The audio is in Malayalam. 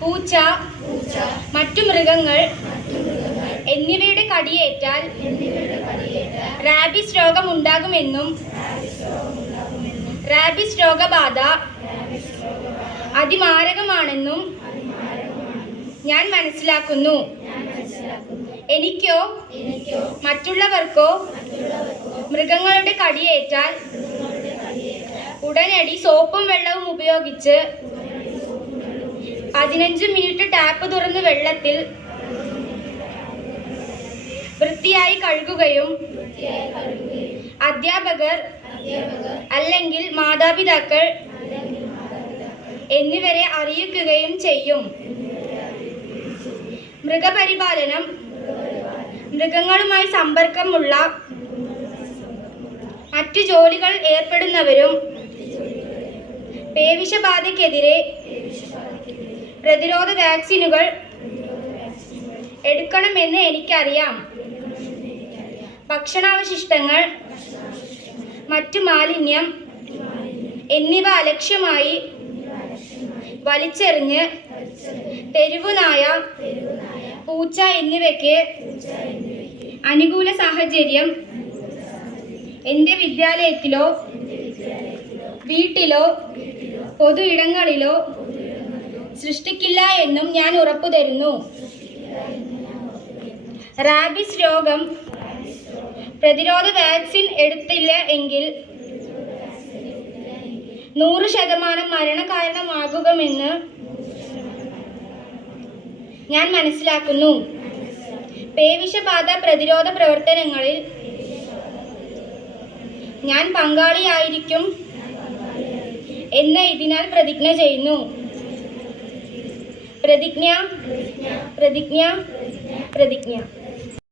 പൂച്ച, മറ്റു മൃഗങ്ങൾ എന്നിവയുടെ കടിയേറ്റാൽ റാബിസ് രോഗം ഉണ്ടാകുമെന്നും റാബിസ് രോഗബാധ അതിമാരകമാണെന്നും ഞാൻ മനസ്സിലാക്കുന്നു. എനിക്കോ മറ്റുള്ളവർക്കോ മൃഗങ്ങളുടെ കടിയേറ്റാൽ ഉടനടി സോപ്പും വെള്ളവും ഉപയോഗിച്ച് 15 മിനിറ്റ് ടാപ്പ് തുറന്ന് വെള്ളത്തിൽ വൃത്തിയായി കഴുകുകയും അധ്യാപകർ അല്ലെങ്കിൽ മാതാപിതാക്കൾ എന്നിവരെ അറിയിക്കുകയും ചെയ്യും. മൃഗപരിപാലനം, മൃഗങ്ങളുമായി സമ്പർക്കമുള്ള മറ്റു ജോലികൾ ഏർപ്പെടുന്നവരും പേവിഷബാധയ്ക്കെതിരെ പ്രതിരോധ വാക്സിനുകൾ എടുക്കണമെന്ന് എനിക്കറിയാം. ഭക്ഷണാവശിഷ്ടങ്ങൾ, മറ്റു മാലിന്യം എന്നിവ അലക്ഷ്യമായി വലിച്ചെറിഞ്ഞ് തെരുവുനായ, പൂച്ച എന്നിവയ്ക്ക് അനുകൂല സാഹചര്യം എൻ്റെ വിദ്യാലയത്തിലോ വീട്ടിലോ പൊതു ഇടങ്ങളിലോ സൃഷ്ടിക്കില്ല എന്നും ഞാൻ ഉറപ്പുതരുന്നു. റാബിസ് രോഗം പ്രതിരോധ വാക്സിൻ എടുത്തില്ല എങ്കിൽ 100% മരണകാരണമാകുമെന്ന് ഞാൻ മനസ്സിലാക്കുന്നു. പേവിഷബാധ പ്രതിരോധ പ്രവർത്തനങ്ങളിൽ ഞാൻ പങ്കാളിയായിരിക്കും എന്ന് ഇതിനാൽ പ്രതിജ്ഞ ചെയ്യുന്നു. പ്രതിജ്ഞ.